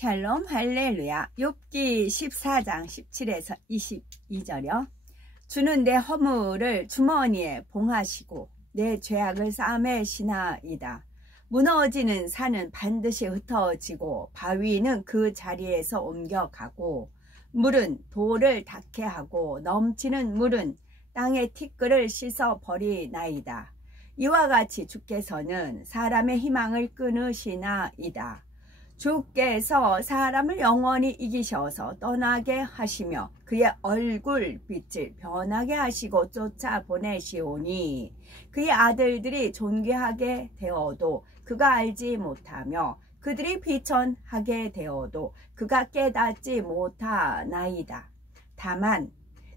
샬롬 할렐루야. 욥기 14장 17에서 22절이요. 주는 내 허물을 주머니에 봉하시고 내 죄악을 쌈에 시나이다. 무너지는 산은 반드시 흩어지고 바위는 그 자리에서 옮겨가고 물은 돌을 닿게 하고 넘치는 물은 땅의 티끌을 씻어버리나이다. 이와 같이 주께서는 사람의 희망을 끊으시나이다. 주께서 사람을 영원히 이기셔서 떠나게 하시며 그의 얼굴 빛을 변하게 하시고 쫓아보내시오니 그의 아들들이 존귀하게 되어도 그가 알지 못하며 그들이 비천하게 되어도 그가 깨닫지 못하나이다. 다만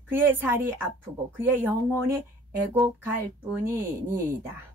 그의 살이 아프고 그의 영혼이 애곡할 뿐이니이다.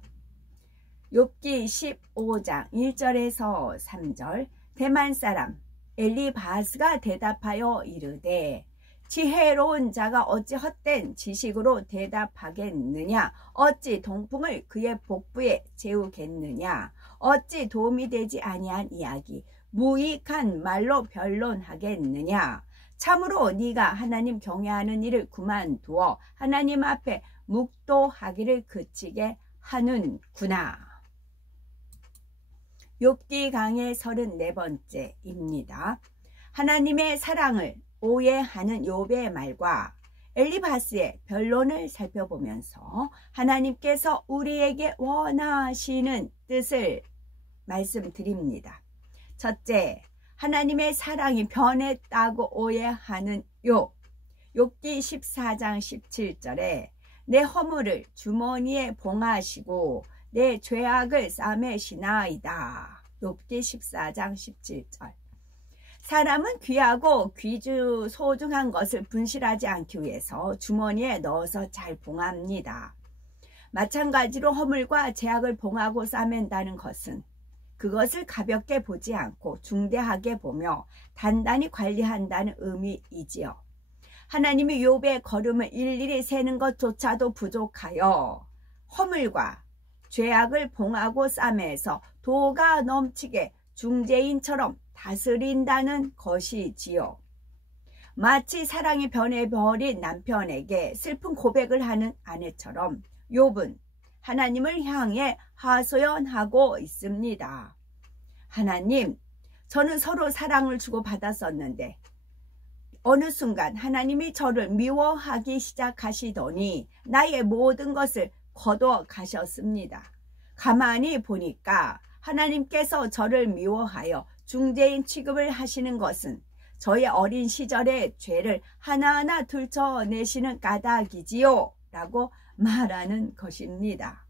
욥기 15장 1절에서 3절. 대만 사람 엘리바스가 대답하여 이르되 지혜로운 자가 어찌 헛된 지식으로 대답하겠느냐. 어찌 동풍을 그의 복부에 재우겠느냐. 어찌 도움이 되지 아니한 이야기 무익한 말로 변론하겠느냐. 참으로 네가 하나님 경외하는 일을 그만두어 하나님 앞에 묵도하기를 그치게 하는구나. 욥기 강의 34번째입니다. 하나님의 사랑을 오해하는 욥의 말과 엘리바스의 변론을 살펴보면서 하나님께서 우리에게 원하시는 뜻을 말씀드립니다. 첫째, 하나님의 사랑이 변했다고 오해하는 욥. 욥기 14장 17절에 내 허물을 주머니에 봉하시고 내 죄악을 쌈에 시나이다. 욥기 14장 17절. 사람은 귀하고 소중한 것을 분실하지 않기 위해서 주머니에 넣어서 잘 봉합니다. 마찬가지로 허물과 죄악을 봉하고 싸맨다는 것은 그것을 가볍게 보지 않고 중대하게 보며 단단히 관리한다는 의미이지요. 하나님이 욥의 걸음을 일일이 세는 것조차도 부족하여 허물과 죄악을 봉하고 싸매서 도가 넘치게 중재인처럼 다스린다는 것이지요. 마치 사랑이 변해버린 남편에게 슬픈 고백을 하는 아내처럼 욥은 하나님을 향해 하소연하고 있습니다. 하나님, 저는 서로 사랑을 주고받았었는데 어느 순간 하나님이 저를 미워하기 시작하시더니 나의 모든 것을 거둬 가셨습니다. 가만히 보니까 하나님께서 저를 미워하여 중재인 취급을 하시는 것은 저의 어린 시절의 죄를 하나하나 들춰내시는 까닭이지요 라고 말하는 것입니다.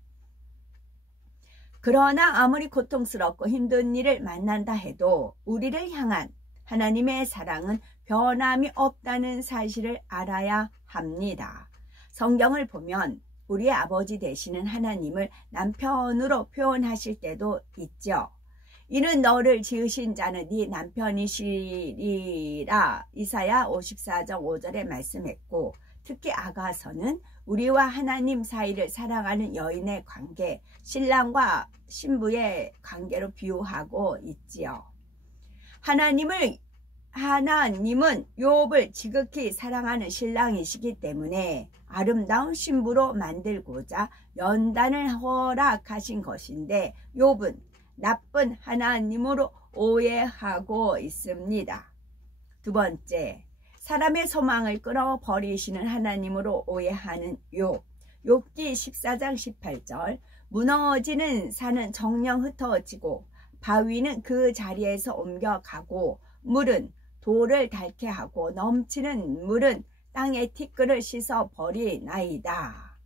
그러나 아무리 고통스럽고 힘든 일을 만난다 해도 우리를 향한 하나님의 사랑은 변함이 없다는 사실을 알아야 합니다. 성경을 보면 우리의 아버지 되시는 하나님을 남편으로 표현하실 때도 있죠. 이는 너를 지으신 자는 네 남편이시리라 이사야 54장 5절에 말씀했고, 특히 아가서는 우리와 하나님 사이를 사랑하는 여인의 관계, 신랑과 신부의 관계로 비유하고 있지요. 하나님은 욥을 지극히 사랑하는 신랑이시기 때문에 아름다운 신부로 만들고자 연단을 허락하신 것인데 욥은 나쁜 하나님으로 오해하고 있습니다. 두 번째, 사람의 소망을 끊어버리시는 하나님으로 오해하는 욥. 욥기 14장 18절. 무너지는 산은 정령 흩어지고 바위는 그 자리에서 옮겨가고 물은 돌을 닳게 하고 넘치는 물은 땅의 티끌을 씻어버리나이다.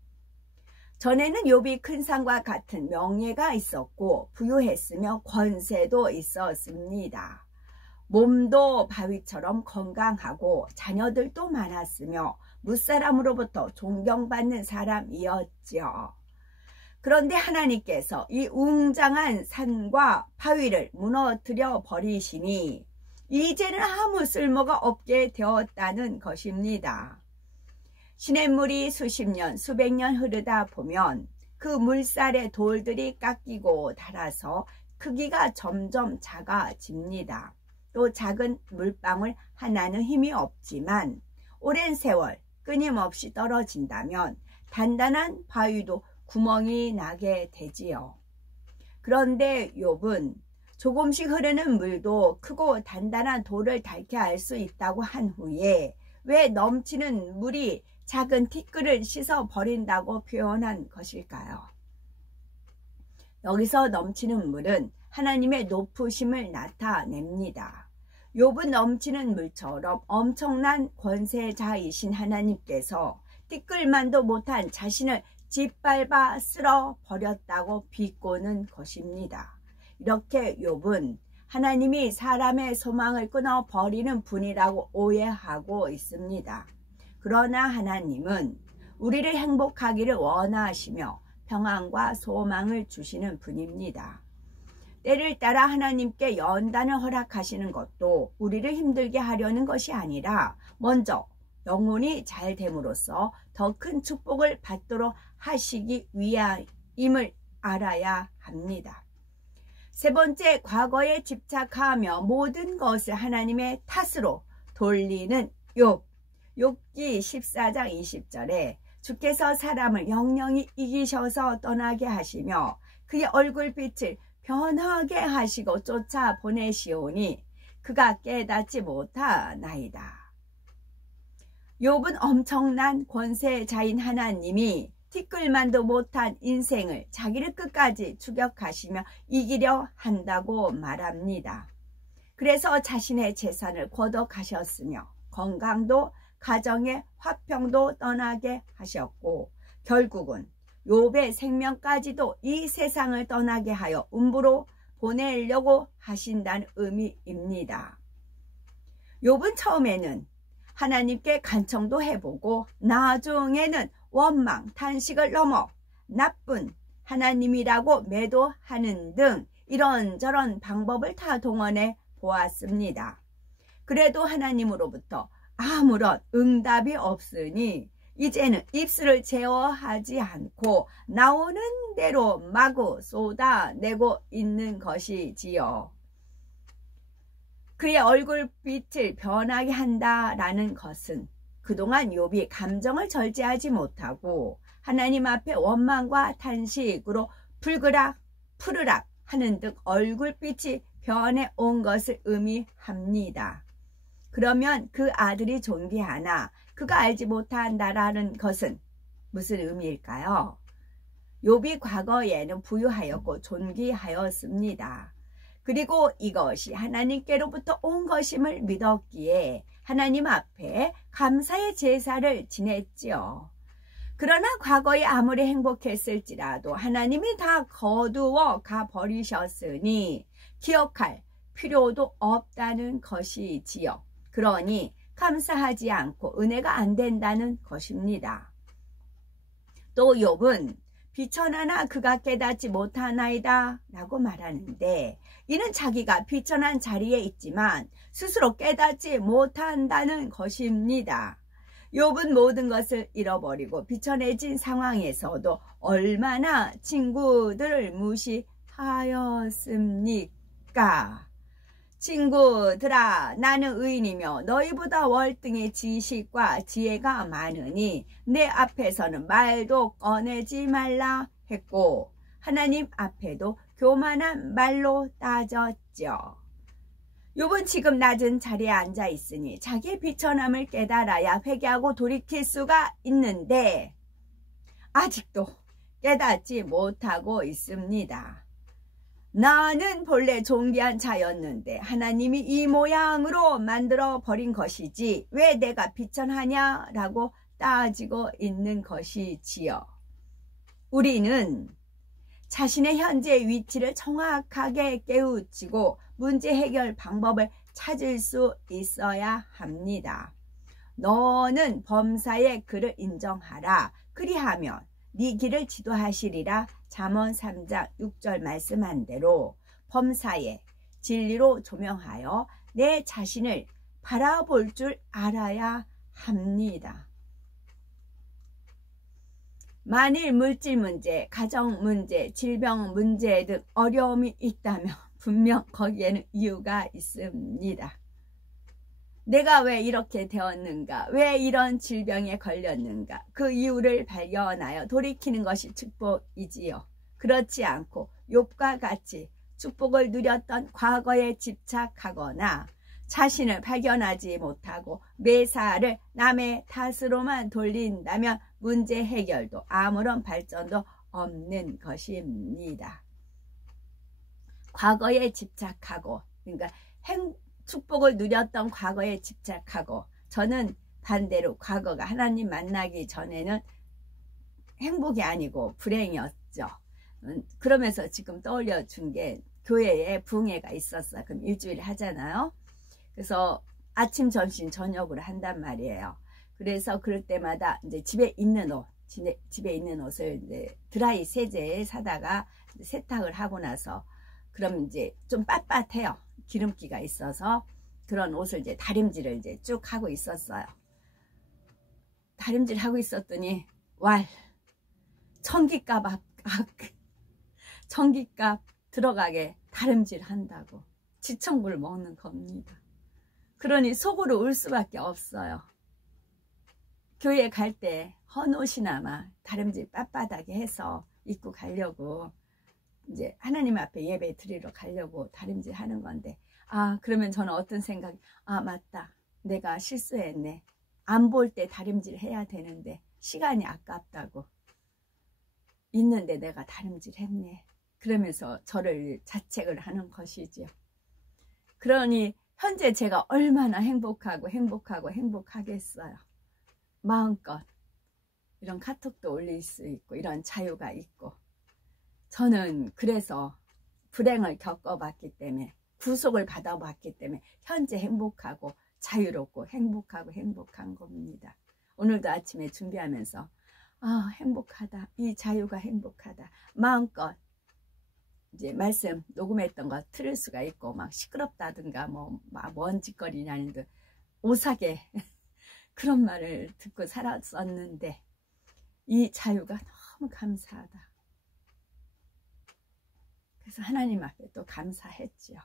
전에는 욥이 큰 산과 같은 명예가 있었고 부유했으며 권세도 있었습니다. 몸도 바위처럼 건강하고 자녀들도 많았으며 무사람으로부터 존경받는 사람이었지요. 그런데 하나님께서 이 웅장한 산과 바위를 무너뜨려 버리시니 이제는 아무 쓸모가 없게 되었다는 것입니다. 시냇물이 수십 년, 수백 년 흐르다 보면 그 물살에 돌들이 깎이고 닳아서 크기가 점점 작아집니다. 또 작은 물방울 하나는 힘이 없지만 오랜 세월 끊임없이 떨어진다면 단단한 바위도 구멍이 나게 되지요. 그런데 욥은 조금씩 흐르는 물도 크고 단단한 돌을 닳게 할 수 있다고 한 후에 왜 넘치는 물이 작은 티끌을 씻어 버린다고 표현한 것일까요? 여기서 넘치는 물은 하나님의 높으심을 나타냅니다. 욥은 넘치는 물처럼 엄청난 권세자이신 하나님께서 티끌만도 못한 자신을 짓밟아 쓸어 버렸다고 비꼬는 것입니다. 이렇게 욥은 하나님이 사람의 소망을 끊어버리는 분이라고 오해하고 있습니다. 그러나 하나님은 우리를 행복하기를 원하시며 평안과 소망을 주시는 분입니다. 때를 따라 하나님께 연단을 허락하시는 것도 우리를 힘들게 하려는 것이 아니라 먼저 영혼이 잘 됨으로써 더 큰 축복을 받도록 하시기 위함임을 알아야 합니다. 세 번째, 과거에 집착하며 모든 것을 하나님의 탓으로 돌리는 욥. 욥기 14장 20절에 주께서 사람을 영영히 이기셔서 떠나게 하시며 그의 얼굴빛을 변하게 하시고 쫓아보내시오니 그가 깨닫지 못하나이다. 욥은 엄청난 권세자인 하나님이 티끌만도 못한 인생을 자기를 끝까지 추격하시며 이기려 한다고 말합니다. 그래서 자신의 재산을 거둬가셨으며 건강도 가정의 화평도 떠나게 하셨고 결국은 욥의 생명까지도 이 세상을 떠나게 하여 음부로 보내려고 하신다는 의미입니다. 욥은 처음에는 하나님께 간청도 해보고 나중에는 원망, 탄식을 넘어 나쁜 하나님이라고 매도하는 등 이런저런 방법을 다 동원해 보았습니다. 그래도 하나님으로부터 아무런 응답이 없으니 이제는 입술을 제어하지 않고 나오는 대로 마구 쏟아내고 있는 것이지요. 그의 얼굴빛을 변하게 한다라는 것은 그동안 욥이 감정을 절제하지 못하고 하나님 앞에 원망과 탄식으로 불그락 푸르락 하는 등 얼굴빛이 변해 온 것을 의미합니다. 그러면 그 아들이 존귀하나 그가 알지 못한다라는 것은 무슨 의미일까요? 욥이 과거에는 부유하였고 존귀하였습니다. 그리고 이것이 하나님께로부터 온 것임을 믿었기에 하나님 앞에 감사의 제사를 지냈지요. 그러나 과거에 아무리 행복했을지라도 하나님이 다 거두어 가버리셨으니 기억할 필요도 없다는 것이지요. 그러니 감사하지 않고 은혜가 안 된다는 것입니다. 또 욥은 비천하나 그가 깨닫지 못하나이다 라고 말하는데 이는 자기가 비천한 자리에 있지만 스스로 깨닫지 못한다는 것입니다. 욥은 모든 것을 잃어버리고 비천해진 상황에서도 얼마나 친구들을 무시하였습니까? 친구들아, 나는 의인이며 너희보다 월등히 지식과 지혜가 많으니 내 앞에서는 말도 꺼내지 말라 했고 하나님 앞에도 교만한 말로 따졌죠. 욥은 지금 낮은 자리에 앉아 있으니 자기의 비천함을 깨달아야 회개하고 돌이킬 수가 있는데 아직도 깨닫지 못하고 있습니다. 나는 본래 존귀한 자였는데 하나님이 이 모양으로 만들어 버린 것이지 왜 내가 비천하냐라고 따지고 있는 것이지요. 우리는 자신의 현재 위치를 정확하게 깨우치고 문제 해결 방법을 찾을 수 있어야 합니다. 너는 범사의 그를 인정하라. 그리하면 네 길을 지도하시리라. 잠언 3장 6절 말씀한 대로 범사에 진리로 조명하여 내 자신을 바라볼 줄 알아야 합니다. 만일 물질 문제, 가정 문제, 질병 문제 등 어려움이 있다면 분명 거기에는 이유가 있습니다. 내가 왜 이렇게 되었는가? 왜 이런 질병에 걸렸는가? 그 이유를 발견하여 돌이키는 것이 축복이지요. 그렇지 않고 욥과 같이 축복을 누렸던 과거에 집착하거나 자신을 발견하지 못하고 매사를 남의 탓으로만 돌린다면 문제 해결도 아무런 발전도 없는 것입니다. 과거에 집착하고, 그러니까 축복을 누렸던 과거에 집착하고, 저는 반대로 과거가 하나님 만나기 전에는 행복이 아니고 불행이었죠. 그러면서 지금 떠올려 준 게 교회에 부흥회가 있었어요. 그럼 일주일에 하잖아요. 그래서 아침, 점심, 저녁으로 한단 말이에요. 그래서 그럴 때마다 이제 집에 있는 옷을 이제 드라이 세제에 사다가 세탁을 하고 나서, 그럼 이제 좀 빳빳해요. 기름기가 있어서 그런 옷을 이제 다림질을 이제 쭉 하고 있었어요. 다림질 하고 있었더니 전기값 들어가게 다림질 한다고 지청구를 먹는 겁니다. 그러니 속으로 울 수밖에 없어요. 교회 갈 때 헌옷이나마 다림질 빳빳하게 해서 입고 가려고, 이제 하나님 앞에 예배 드리러 가려고 다림질 하는 건데, 그러면 저는 어떤 생각이, 맞다, 내가 실수했네, 안 볼 때 다림질 해야 되는데 시간이 아깝다고, 있는데 내가 다림질 했네, 그러면서 저를 자책을 하는 것이죠. 그러니 현재 제가 얼마나 행복하겠어요. 마음껏 이런 카톡도 올릴 수 있고 이런 자유가 있고, 저는 그래서 불행을 겪어봤기 때문에, 구속을 받아봤기 때문에 현재 행복하고 자유롭고 행복한 겁니다. 오늘도 아침에 준비하면서 행복하다, 이 자유가 행복하다, 마음껏 이제 말씀 녹음했던 거 틀을 수가 있고, 막 시끄럽다든가 막 뭔 짓거리냐는 듯 오사게 그런 말을 듣고 살았었는데, 이 자유가 너무 감사하다. 그래서 하나님 앞에 또 감사했지요.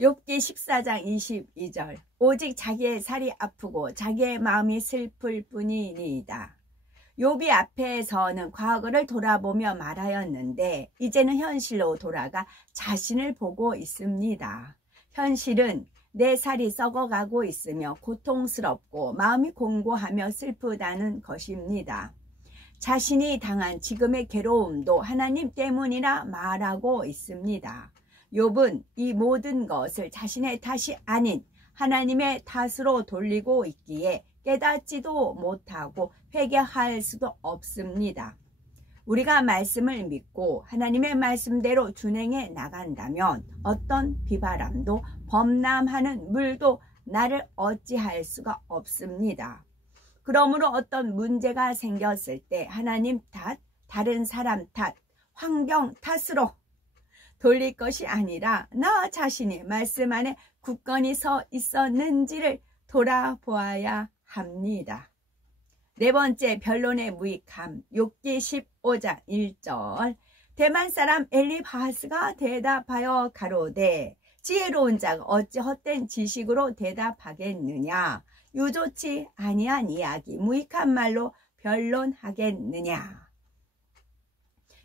욥기 14장 22절, 오직 자기의 살이 아프고 자기의 마음이 슬플 뿐이니이다. 욥이 앞에서는 과거를 돌아보며 말하였는데 이제는 현실로 돌아가 자신을 보고 있습니다. 현실은 내 살이 썩어가고 있으며 고통스럽고 마음이 공고하며 슬프다는 것입니다. 자신이 당한 지금의 괴로움도 하나님 때문이라 말하고 있습니다. 욥은 이 모든 것을 자신의 탓이 아닌 하나님의 탓으로 돌리고 있기에 깨닫지도 못하고 회개할 수도 없습니다. 우리가 말씀을 믿고 하나님의 말씀대로 준행해 나간다면 어떤 비바람도 범람하는 물도 나를 어찌할 수가 없습니다. 그러므로 어떤 문제가 생겼을 때 하나님 탓, 다른 사람 탓, 환경 탓으로 돌릴 것이 아니라 나 자신이 말씀 안에 굳건히 서 있었는지를 돌아보아야 합니다. 네 번째, 변론의 무익함. 욥기 15장 1절, 대만 사람 엘리바스가 대답하여 가로되 지혜로운 자가 어찌 헛된 지식으로 대답하겠느냐. 유조치 아니한 이야기, 무익한 말로 변론하겠느냐.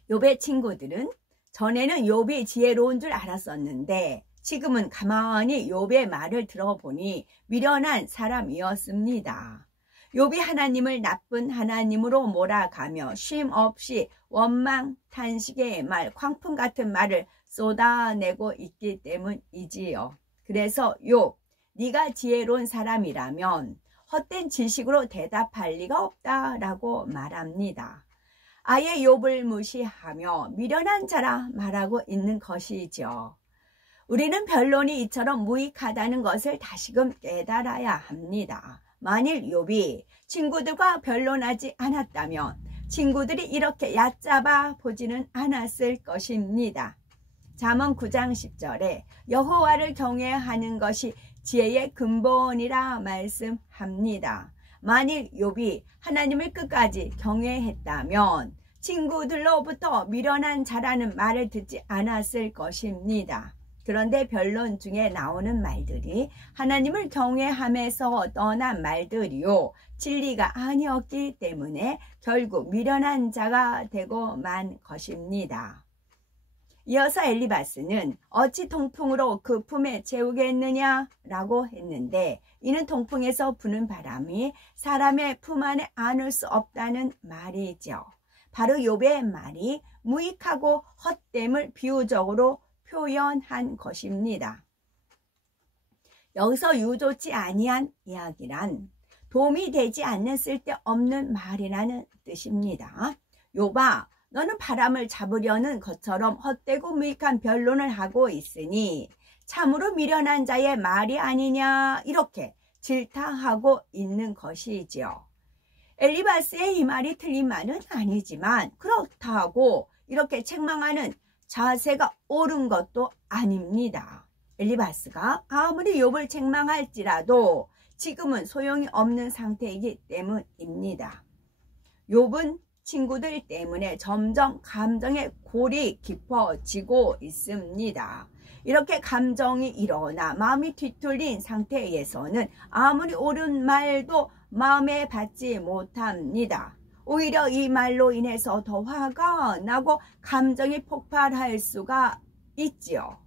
욥의 친구들은 전에는 욥이 지혜로운 줄 알았었는데 지금은 가만히 욥의 말을 들어보니 미련한 사람이었습니다. 욥이 하나님을 나쁜 하나님으로 몰아가며 쉼 없이 원망, 탄식의 말, 광풍 같은 말을 쏟아내고 있기 때문이지요. 그래서 욥, 네가 지혜로운 사람이라면 헛된 지식으로 대답할 리가 없다라고 말합니다. 아예 욥을 무시하며 미련한 자라 말하고 있는 것이죠. 우리는 변론이 이처럼 무익하다는 것을 다시금 깨달아야 합니다. 만일 욥이 친구들과 변론하지 않았다면 친구들이 이렇게 얕잡아 보지는 않았을 것입니다. 잠언 9장 10절에 여호와를 경외하는 것이 지혜의 근본이라 말씀합니다. 만일 욥이 하나님을 끝까지 경외했다면 친구들로부터 미련한 자라는 말을 듣지 않았을 것입니다. 그런데 변론 중에 나오는 말들이 하나님을 경외함에서 떠난 말들이요 진리가 아니었기 때문에 결국 미련한 자가 되고 만 것입니다. 이어서 엘리바스는 어찌 통풍으로 그 품에 채우겠느냐 라고 했는데, 이는 통풍에서 부는 바람이 사람의 품 안에 안을 수 없다는 말이죠. 바로 욥의 말이 무익하고 헛됨을 비유적으로 표현한 것입니다. 여기서 유좋지 아니한 이야기란 도움이 되지 않는 쓸데없는 말이라는 뜻입니다. 욥아, 너는 바람을 잡으려는 것처럼 헛되고 무익한 변론을 하고 있으니 참으로 미련한 자의 말이 아니냐, 이렇게 질타하고 있는 것이지요. 엘리바스의 이 말이 틀린 말은 아니지만 그렇다고 이렇게 책망하는 자세가 옳은 것도 아닙니다. 엘리바스가 아무리 욥을 책망할지라도 지금은 소용이 없는 상태이기 때문입니다. 욥은 친구들 때문에 점점 감정의 골이 깊어지고 있습니다. 이렇게 감정이 일어나 마음이 뒤틀린 상태에서는 아무리 옳은 말도 마음에 받지 못합니다. 오히려 이 말로 인해서 더 화가 나고 감정이 폭발할 수가 있지요.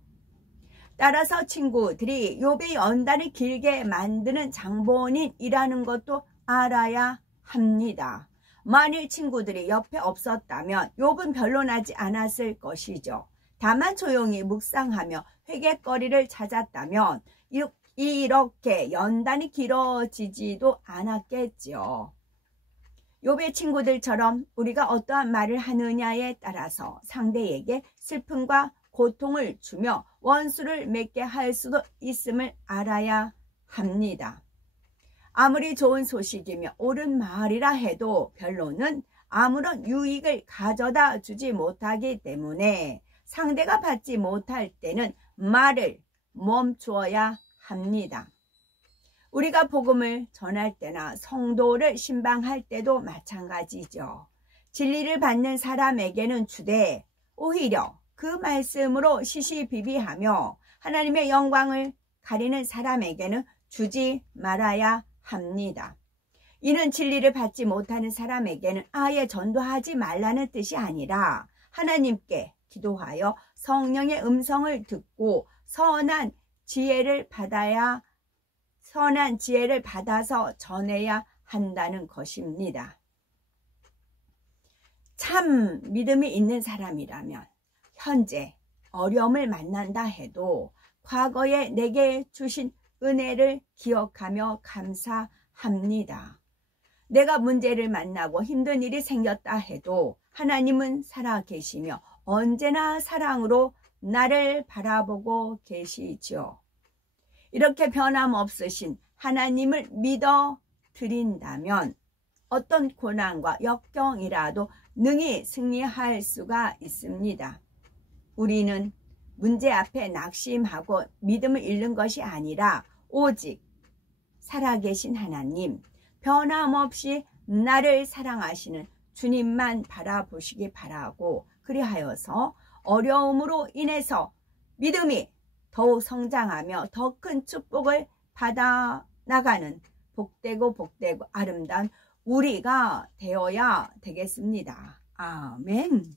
따라서 친구들이 욥의 연단을 길게 만드는 장본인이라는 것도 알아야 합니다. 만일 친구들이 옆에 없었다면 욥은 변론하지 않았을 것이죠. 다만 조용히 묵상하며 회개거리를 찾았다면 이렇게 연단이 길어지지도 않았겠지요. 욥의 친구들처럼 우리가 어떠한 말을 하느냐에 따라서 상대에게 슬픔과 고통을 주며 원수를 맺게 할 수도 있음을 알아야 합니다. 아무리 좋은 소식이며 옳은 말이라 해도 변론은 아무런 유익을 가져다 주지 못하기 때문에 상대가 받지 못할 때는 말을 멈추어야 합니다. 우리가 복음을 전할 때나 성도를 신방할 때도 마찬가지죠. 진리를 받는 사람에게는 주되 오히려 그 말씀으로 시시비비하며 하나님의 영광을 가리는 사람에게는 주지 말아야 합니다. 이는 진리를 받지 못하는 사람에게는 아예 전도하지 말라는 뜻이 아니라 하나님께 기도하여 성령의 음성을 듣고 선한 지혜를 받아서 전해야 한다는 것입니다. 참 믿음이 있는 사람이라면 현재 어려움을 만난다 해도 과거에 내게 주신 은혜를 기억하며 감사합니다. 내가 문제를 만나고 힘든 일이 생겼다 해도 하나님은 살아계시며 언제나 사랑으로 나를 바라보고 계시죠. 이렇게 변함없으신 하나님을 믿어 드린다면 어떤 고난과 역경이라도 능히 승리할 수가 있습니다. 우리는 문제 앞에 낙심하고 믿음을 잃는 것이 아니라 오직 살아계신 하나님, 변함없이 나를 사랑하시는 주님만 바라보시기 바라고, 그리하여서 어려움으로 인해서 믿음이 더욱 성장하며 더 큰 축복을 받아 나가는 복되고 아름다운 우리가 되어야 되겠습니다. 아멘.